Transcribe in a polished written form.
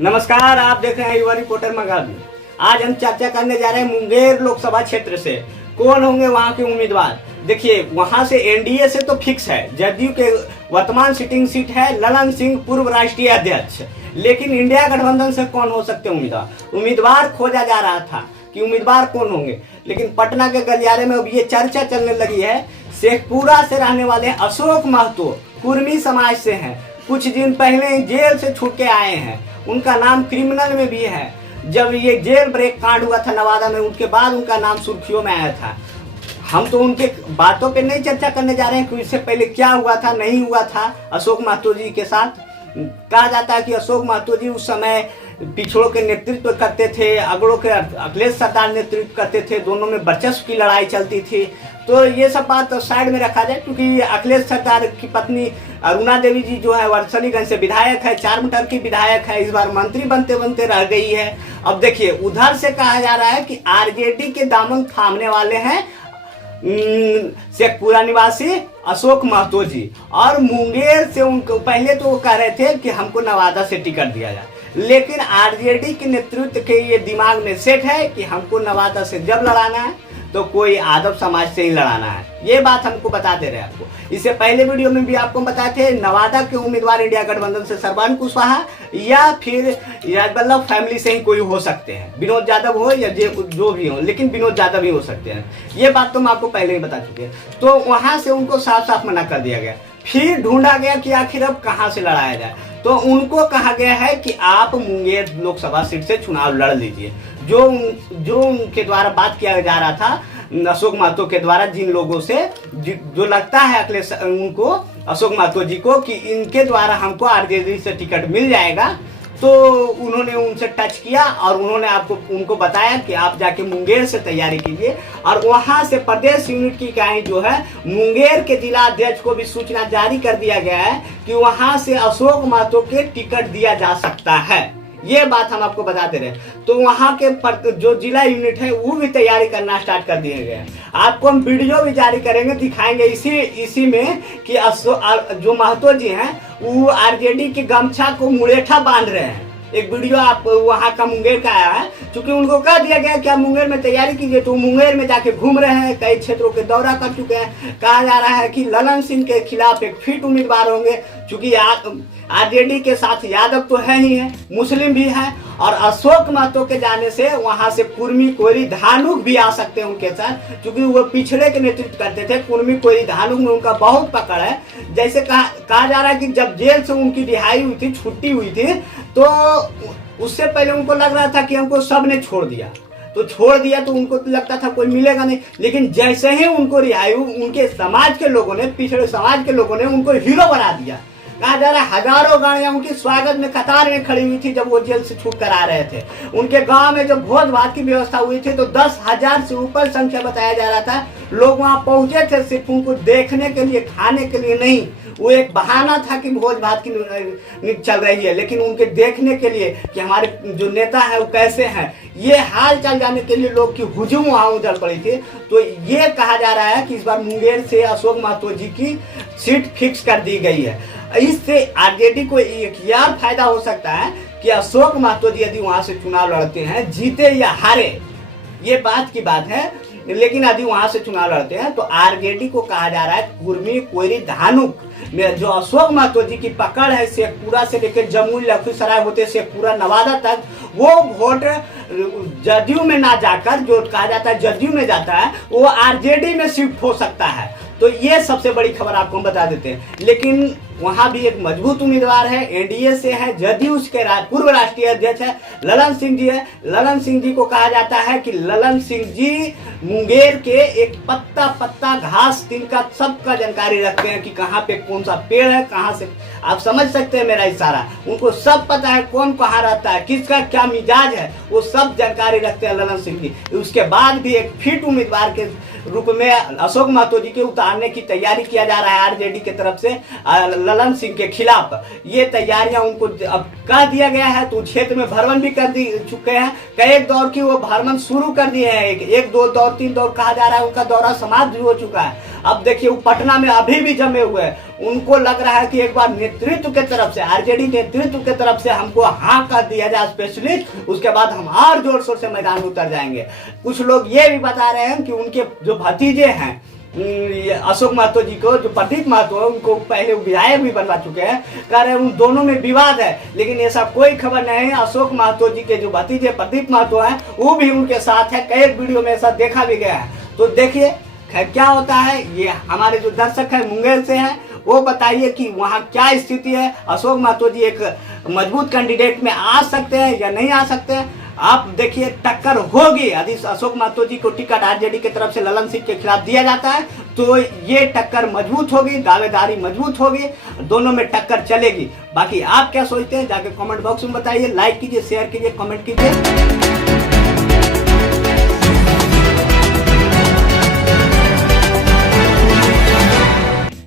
नमस्कार, आप देख रहे हैं युवा रिपोर्टर मगाबी। आज हम चर्चा करने जा रहे हैं मुंगेर लोकसभा क्षेत्र से कौन होंगे वहां के उम्मीदवार। देखिए, वहां से एनडीए से तो फिक्स है, जदयू के वर्तमान सिटिंग सीट है ललन सिंह, पूर्व राष्ट्रीय अध्यक्ष। लेकिन इंडिया गठबंधन से कौन हो सकते उम्मीदवार खोजा जा रहा था कि उम्मीदवार कौन होंगे। लेकिन पटना के गलियारे में अब ये चर्चा चलने लगी है, शेखपुरा से रहने वाले अशोक महतो कुर्मी समाज से हैं। कुछ दिन पहले जेल से छूट के आए हैं, उनका नाम क्रिमिनल में भी है। जब ये जेल ब्रेक कांड हुआ था नवादा में, उसके बाद उनका नाम सुर्खियों में आया था। हम तो उनके बातों पे नहीं चर्चा करने जा रहे हैं कि इससे पहले क्या हुआ था नहीं हुआ था अशोक महतो जी के साथ। कहा जाता है कि अशोक महतो जी उस समय पिछड़ों के नेतृत्व करते थे, अगड़ों के अखिलेश सरदार नेतृत्व करते थे, दोनों में वर्चस्व की लड़ाई चलती थी। तो ये सब बात साइड में रखा जाए, क्योंकि अखिलेश सरदार की पत्नी अरुणा देवी जी जो है वर्सलीगंज से विधायक है, 4 टर्म की विधायक है, इस बार मंत्री बनते बनते रह गई है। अब देखिए, उधर से कहा जा रहा है कि आरजेडी के दामन थामने वाले हैं शेखपुरा निवासी अशोक महतो जी। और मुंगेर से उनको पहले तो वो कह रहे थे कि हमको नवादा से टिकट दिया जाए, लेकिन आरजेडी के नेतृत्व के ये दिमाग में सेट है कि हमको नवादा से जब लड़ाना है तो कोई यादव समाज से ही लड़ाना है। ये बात हमको बताते रहे आपको। इससे पहले वीडियो में भी आपको बताए थे नवादा के उम्मीदवार इंडिया गठबंधन से सरबान कुशवाहा या फिर राजबल्लभ फैमिली से ही कोई हो सकते हैं, विनोद यादव हो या जो भी हो, लेकिन विनोद यादव ही हो सकते हैं। ये बात तो हम आपको पहले ही बता चुके हैं। तो वहां से उनको साफ साफ मना कर दिया गया। फिर ढूंढा गया कि आखिर अब कहां से लड़ाया जाए, तो उनको कहा गया है कि आप मुंगेर लोकसभा सीट से चुनाव लड़ लीजिए। जो उनके द्वारा बात किया जा रहा था अशोक महतो के द्वारा, जिन लोगों से जो लगता है अखिलेश उनको अशोक महतो जी को कि इनके द्वारा हमको आरजेडी से टिकट मिल जाएगा, तो उन्होंने उनसे टच किया और उन्होंने उनको बताया कि आप जाके मुंगेर से तैयारी कीजिए। और वहां से प्रदेश यूनिट की इकाई जो है मुंगेर के जिला अध्यक्ष को भी सूचना जारी कर दिया गया है कि वहां से अशोक महतो के टिकट दिया जा सकता है। ये बात हम आपको बताते रहे। तो वहां के जो जिला यूनिट है वो भी तैयारी करना स्टार्ट कर दिए गए हैं। आपको हम वीडियो भी जारी करेंगे, दिखाएंगे इसी में कि जो महतो जी हैं वो आरजेडी के गमछा को मुड़ेठा बांध रहे हैं। एक वीडियो आप वहां का मुंगेर का आया है, क्योंकि उनको कह दिया गया कि आप मुंगेर में तैयारी कीजिए, तो मुंगेर में जाके घूम रहे हैं, कई क्षेत्रों के दौरा कर चुके हैं। कहा जा रहा है कि ललन सिंह के खिलाफ एक फिट उम्मीदवार होंगे, क्योंकि आरजेडी के साथ यादव तो है ही है, मुस्लिम भी है, और अशोक महतो के जाने से वहां से कुर्मी कोयरी धानुक भी आ सकते हैं उनके साथ, क्योंकि वो पिछड़े के नेतृत्व करते थे। कुर्मी कोयरी धानुक में उनका बहुत पकड़ है। जैसे कहा जा रहा है कि जब जेल से उनकी रिहाई हुई थी, छुट्टी हुई थी, तो उससे पहले उनको लग रहा था कि हमको सब ने छोड़ दिया, तो उनको लगता था कोई मिलेगा नहीं। लेकिन जैसे ही उनको रिहाई हुई, उनके समाज के लोगों ने, पिछड़े समाज के लोगों ने उनको हीरो बना दिया। कहा जा रहा है हजारों गाड़ियां उनके स्वागत में कतार में खड़ी हुई थी जब वो जेल से छूट कर आ रहे थे। उनके गांव में जब भोज भात की व्यवस्था हुई थी तो 10,000 से ऊपर संख्या बताया जा रहा था। लोग वहां पहुंचे थे सिर्फ उनको देखने के लिए, खाने के लिए नहीं। वो एक बहाना था कि भोज भात की चल रही है, लेकिन उनके देखने के लिए कि हमारे जो नेता है वो कैसे हैं, ये हाल चाल जाने के लिए लोग की हुजूम वहां उजड़ पड़ी थी। तो ये कहा जा रहा है कि इस बार मुंगेर से अशोक महतो जी की सीट फिक्स कर दी गई है। इससे आरजेडी को एक यार फायदा हो सकता है कि अशोक महतो जी यदि वहां से चुनाव लड़ते हैं, जीते या हारे ये बात की बात है, लेकिन यदि वहां से चुनाव लड़ते हैं तो आरजेडी को कहा जा रहा है कुर्मी कोयरी धानुक में जो अशोक महतो जी की पकड़ है, शेखपुरा से लेकर जमुई लखीसराय होते शेखपुरा नवादा तक, वो वोट जदयू में ना जाकर, जो कहा जाता है जदयू में जाता है, वो आरजेडी में शिफ्ट हो सकता है। तो ये सबसे बड़ी खबर आपको हम बता देते हैं। लेकिन वहां भी एक मजबूत उम्मीदवार है, एनडीए से है, जदयू के पूर्व राष्ट्रीय अध्यक्ष है ललन सिंह जी है। ललन सिंह जी को कहा जाता है कि ललन सिंह जी मुंगेर के एक पत्ता पत्ता घास तिनका सबका जानकारी रखते हैं कि कहाँ पे कौन सा पेड़ है, कहाँ से, आप समझ सकते हैं मेरा इशारा। उनको सब पता है कौन कहाँ रहता है, किसका क्या मिजाज है, वो सब जानकारी रखते हैं ललन सिंह जी। उसके बाद भी एक फिट उम्मीदवार के रूप में अशोक महतो जी के उतारने की तैयारी किया जा रहा है आरजेडी की तरफ से ललन सिंह के खिलाफ। ये तैयारियां उनको अब कह दिया गया है, तो क्षेत्र में भ्रमण भी कर दी चुके हैं। कई दौर की वो भ्रमण शुरू कर दिए हैं, एक दो दौर दौर 3 दौर कहा जा रहा है, उनका दौरा समाप्त हो चुका है। अब देखिए वो पटना में अभी भी जमे हुए हैं। उनको लग रहा है कि एक बार नेतृत्व के तरफ से, आरजेडी नेतृत्व के तरफ से हमको हाँ कर दिया जाए स्पेशलिस्ट, उसके बाद हम और जोर शोर से मैदान उतर जाएंगे। कुछ लोग ये भी बता रहे हैं कि उनके जो भतीजे हैं अशोक महतो जी को, जो प्रदीप महतो है, उनको पहले विधायक भी बनवा चुके हैं, कह रहे हैं उन दोनों में विवाद है, लेकिन ऐसा कोई खबर नहीं है। अशोक महतो जी के जो भतीजे प्रदीप महतो हैं वो भी उनके साथ है, कई वीडियो में ऐसा देखा भी गया है। तो देखिए खैर क्या होता है। ये हमारे जो दर्शक है मुंगेर से हैं, वो बताइए कि वहाँ क्या स्थिति है। अशोक महतो जी एक मजबूत कैंडिडेट में आ सकते हैं या नहीं आ सकते हैं। आप देखिए टक्कर होगी यदि अशोक महतो जी को टिकट आरजेडी की तरफ से ललन सिंह के खिलाफ दिया जाता है तो ये टक्कर मजबूत होगी, दावेदारी मजबूत होगी, दोनों में टक्कर चलेगी। बाकी आप क्या सोचते हैं जाके कमेंट बॉक्स में बताइए, लाइक कीजिए, शेयर कीजिए, कमेंट कीजिए।